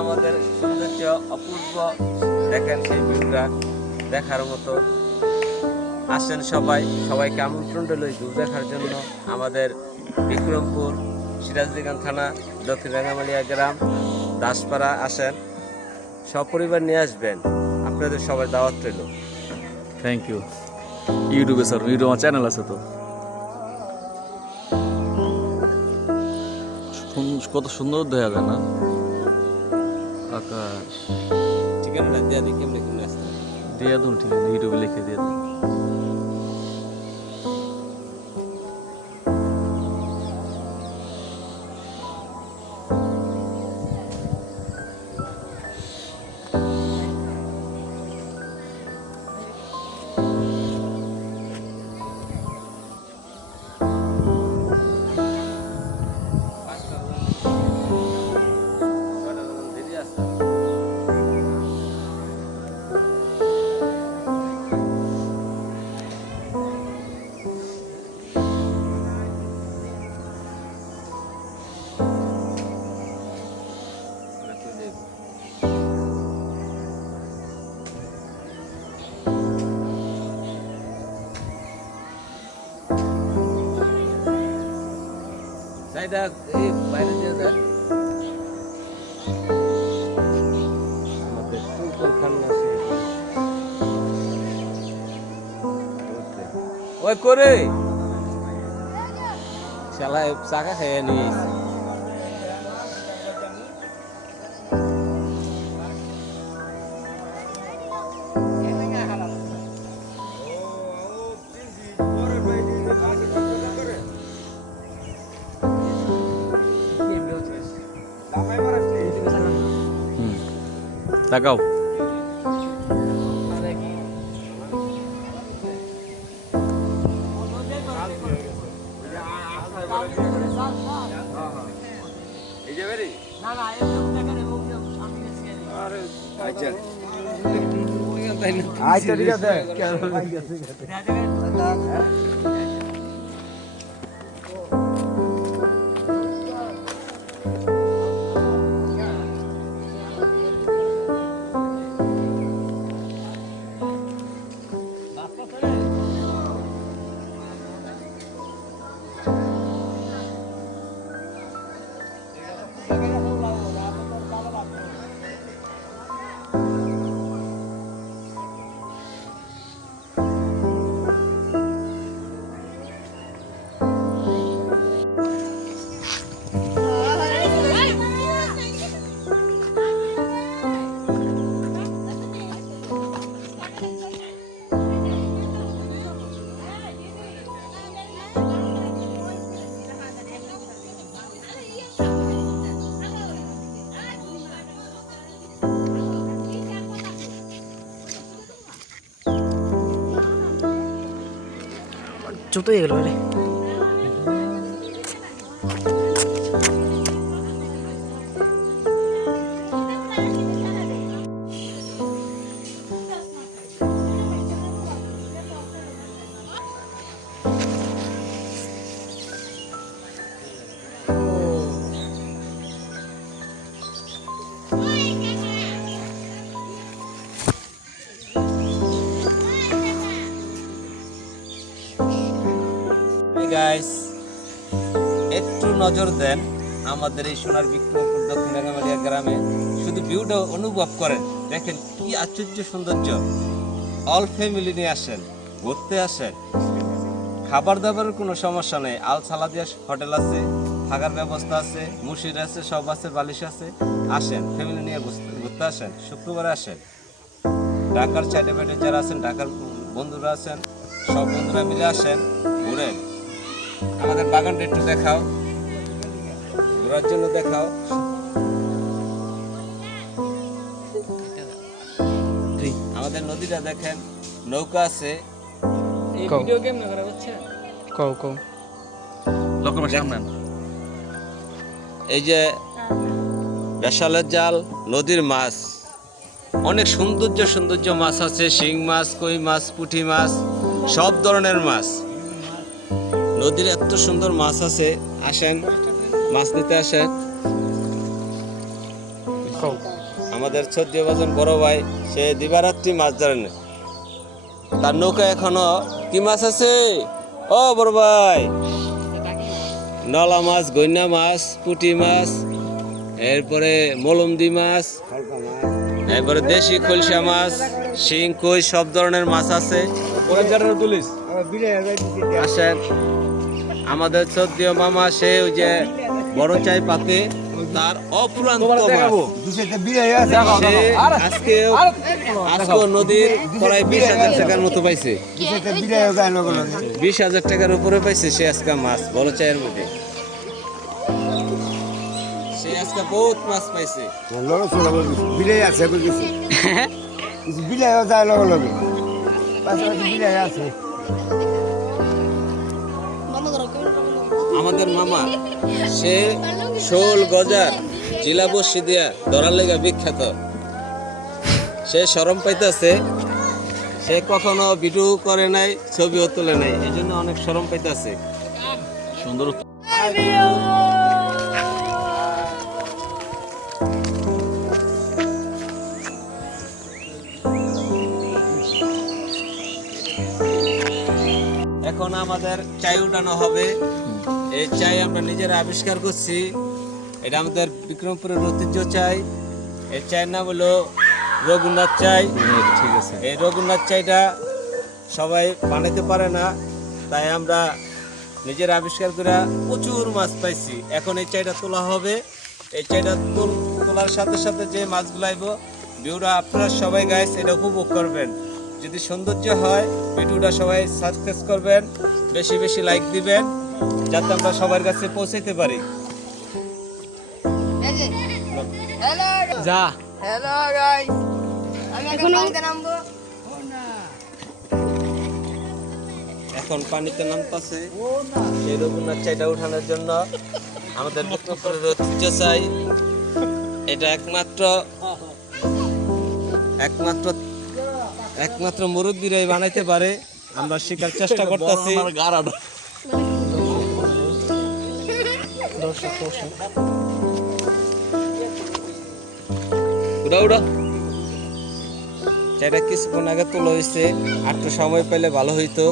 আমাদের সৌন্দর্য অপূর্ব, দেখেন সেই ভিউটা দেখার মতো। আসেন সবাইকে আমন্ত্রণ রইল এই ভিউ দেখার জন্য। আমাদের বিক্রমপুর সিরাজদিগান থানা, দক্ষিণ রাঙ্গামালিয়া গ্রাম, দাসপাড়া আসেন, সপরিবার নিয়ে আসবেন, আপনাদের সবাই দাওয়াত রইল। Thank you. ইউটিউবে স্যার, ইউটিউব আমার চ্যানেল আছে তো। কত সুন্দর দেখা যায় না আকাশ। ঠিকানা দিয়ে দিই, কেমনি কেমনি আসতে দিয়ে দিন, ঠিক আছে, ইউটিউবে লিখে দিয়ে দিন। যাইটা এই বাইরে দিয়ে যায় আমাদের টুকল খান্না ওই করে শালা চাকা খেয়ে নিয়ে তাকাও। আচ্ছা ঠিক আছে। ছোট হয়ে গেল রে। গাইস, একটু নজর দেন আমাদের এই সোনার বিক্রমপুর দক্ষিণ রাঙ্গামালিয়া গ্রামে, শুধু ভিউটা অনুভব করেন, দেখেন কি আশ্চর্য সৌন্দর্য। অল ফ্যামিলি নিয়ে আসেন, ঘুরতে আসেন, খাবার দাবারের কোনো সমস্যা নেই। আল সালাদিয়া হোটেল আছে, থাকার ব্যবস্থা আছে, মুশির আছে, সব আছে, বালিশ আছে। আসেন ফ্যামিলি নিয়ে ঘুরতে আসেন, শুক্রবারে আসেন। ঢাকার সাইডে বাইডে যারা আছেন, ঢাকার বন্ধুরা আছেন, সব বন্ধুরা মিলে আসেন, ঘুরেন। আমাদের বাগানটা একটু দেখাও, ঘোরার জন্য দেখাও। আমাদের নদীটা দেখেন, নৌকা আছে। এই ভিডিও গেম না করা হচ্ছে কও কও লক্ষ্য সামনে এই যে বেশালের জাল, নদীর মাছ, অনেক সৌন্দর্য সৌন্দর্য মাছ আছে। শিং মাছ, কই মাছ, পুঁটি মাছ, সব ধরনের মাছ নদীর এত সুন্দর মাছ আছে, আসেন মাছ নিতে আসেন। আমাদের শ্রদ্ধেয় ভাজন বড় ভাই, সে দিবারাত্রি মাছ ধরেন, তার নৌকা এখনো কি মাছ আছে? ও বড় ভাই, নলা মাছ, গইনা মাছ, পুঁটি মাছ, এরপরে মলমদি মাছ, এরপরে দেশি খলসা মাছ, শিং, কই, সব ধরনের মাছ আছে। আসেন, আমাদের শ্রদ্ধেয় মামা, সে ওই যে বড় চাই পাতে তার অফুরান্ত মাছ। সে আজকেও নদীর প্রায় 20,000 টাকার মতো পাইছে, 20,000 টাকার উপরে পাইছে সে আজকে মাছ বড় চায়ের মধ্যে। সে আজকে বহুত মাছ পাইছে। আমাদের মামা, সে শোল, গজার, জিলা বসি দিয়া ধরার লেগা বিখ্যাত। সে শরম পাইতেছে, সে কখনো ভিডিও করে নাই, ছবিও তোলে নাই, এই জন্য অনেক শরম পাইতেছে। সুন্দর। এখন আমাদের চাই উঠানো হবে। এই চাই আমরা নিজেরা আবিষ্কার করছি, এটা আমাদের বিক্রমপুরের ঐতিহ্য চাই। এই চায়ের নাম হলো রঘুনাথ চাই। ঠিক আছে। এই রঘুনাথ চাইটা সবাই বানাইতে পারে না, তাই আমরা নিজেরা আবিষ্কার করে প্রচুর মাছ পাইছি। এখন এই চাইটা তোলা হবে। এই চাইটা তোলার সাথে সাথে যে মাছগুলো আইব, ভিডিওটা আপনারা সবাই গাইস এটা উপভোগ করবেন। যদি সৌন্দর্য হয়, ভিডিওটা সবাই সাবস্ক্রাইব করবেন, বেশি বেশি লাইক দিবেন, যাতে আমরা সবার কাছে পৌঁছাইতে পারি। যা হ্যালো গাইস, আমি এখন পানিতে নামবো। এখন পানিতে নামতেছে এই রঘুনাথ চাইটা উঠানোর জন্য। আমাদের বিক্রমপুরের ঐতিহ্য চাই, এটা একমাত্র মুরব্বীরাই বানাইতে পারে। আমরা শেখার চেষ্টা করতেছি। চাইটা কিছুক্ষণ আগে তোলা হয়েছে, আর একটু সময় পেলে ভালো হইতো,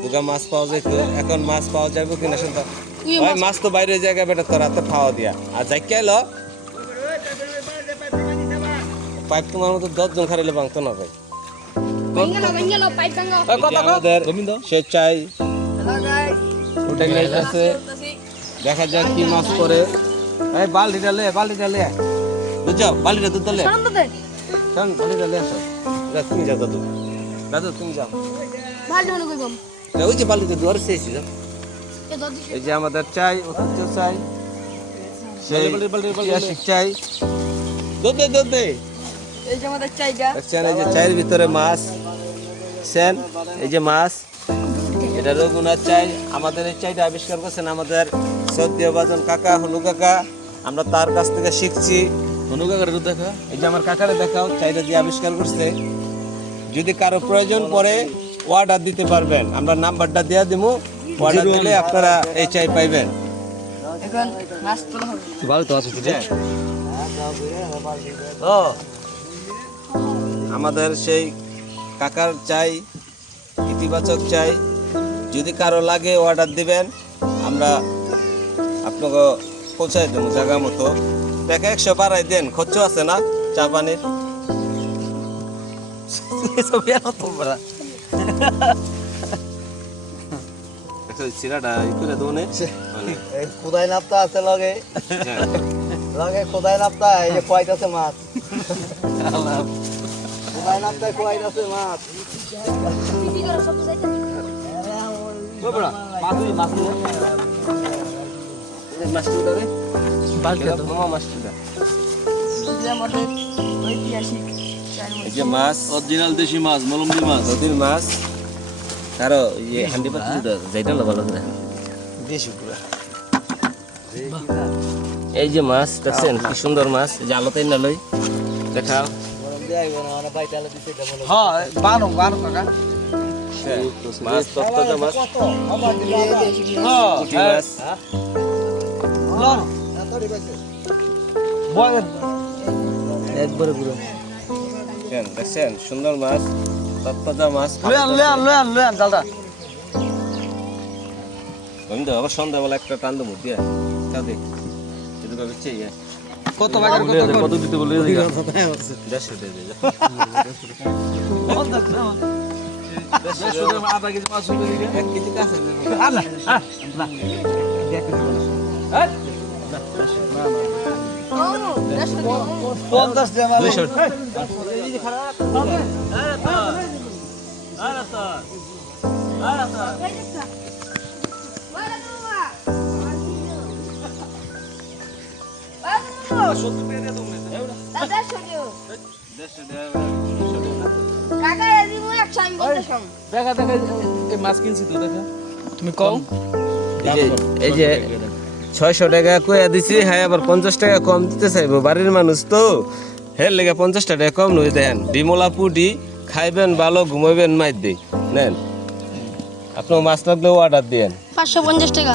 দুগা মাছ পাওয়া যেত। এখন মাছ পাওয়া যাবে কিনা শুনতে ভাই, মাছ তো বাইরে জায়গা বেটা তোর হাতে খাওয়া দিয়া। আর যাই কে এলো পাইপ, তোমার মতো 10 জন খারিলে ভাঙতো না ভাই। আমাদের সে চাই হ্যালো গাইস, উঠে গেছে, দেখা যাক কি মাছ করে। এই বালতিটা লে বুঝছো, বালতিটা দুধ লে, শোন বালতিটা লে আসো। তুমি যাও দাদু তুমি যাও। ওই যে বালতিটা দুয়ার চেয়েছি যাও। এই যে আমাদের চাই, ঐতিহ্য চাই, সেই ঐতিহাসিক চাই। দুধ দে। এই যে আমাদের চাইটা, দেখছেন এই যে চায়ের ভিতরে মাছ, সেন এই যে মাছ, এটা রঘুনাথ চাই। আমাদের এই চাইটা আবিষ্কার করছেন আমাদের শ্রদ্ধেয় ভাজন কাকা, হলু কাকা। আমরা তার কাছ থেকে শিখছি। হলু কাকার দেখা, এই যে আমার কাকারে দেখাও, চাইটা দিয়ে আবিষ্কার করছে। যদি কারো প্রয়োজন পড়ে অর্ডার দিতে পারবেন, আমরা নাম্বারটা দিয়ে দিব, অর্ডার দিলে আপনারা এই চাই পাইবেন। এখন মাছ তোলা হবে। ভালো তো আছে। ও আমাদের সেই কাকার চাই, ইতিবাচক চাই। যদি কারো লাগে অর্ডার দিবেন, আমরা আপনাকে পৌঁছাই দেবো জায়গা মতো। টাকা 100 বাড়াই দেন, খরচ আছে না চা পানির। চিরাটা ই করে দেবো নে। খোদাই নাপতা আছে লগে খোদাই নাপতা, এই যে কয়টাছে মাছ, খোদাই নাপতায় কয়টাছে মাছ। আমাদের ঐতিহাসিক এই যে মাছ, অরিজিনাল দেশি মাছ, মলমদি মাছ। নদীর মাছ। কারো ইয়ে হান্ডি পাত্র যাইটা লো ভালো করে। এই যে মাছ দেখছেন কি সুন্দর মাছ, এই যে আলোতে না লই দেখাও। গরম দিয়ে আইব না, মানে বাইতে আলো দিছে এটা বলো। হ্যাঁ বানো কাকা। মাছ তত্তাজা মাছ পুঁটি মাছ একবারে পুরো দেখছেন সুন্দর মাছ তত্তাজা মাছ লয়ান জালটা আমি তো আবার সন্ধ্যাবেলা একটা টান দেবো দিয়া কাঁদে যদি ভাবে চেয়ে কত বাগের কত দিতে বলে দেড়শো দিয়ে দিয়ে আধা কেজি মাছ হইবে দিকে 1 কেজি কাছে ও 50 টাকা মাল 200 কাকা এদিকে একশো আমি বলতেছিলাম দেখা দেখা এই মাছ কিনছি তো দেখা তুমি কও এই যে 600 টাকা কইয়া দিছি হ্যাঁ আবার 50 টাকা কম দিতে চাইবো বাড়ির মানুষ তো হের লেগে 50 টাকা কম নই দেন ডিমলা পুডি খাইবেন ভালো ঘুমাইবেন মাইর দেই নেন আপনি মাছ লাগলেও অর্ডার দেন 550 টাকা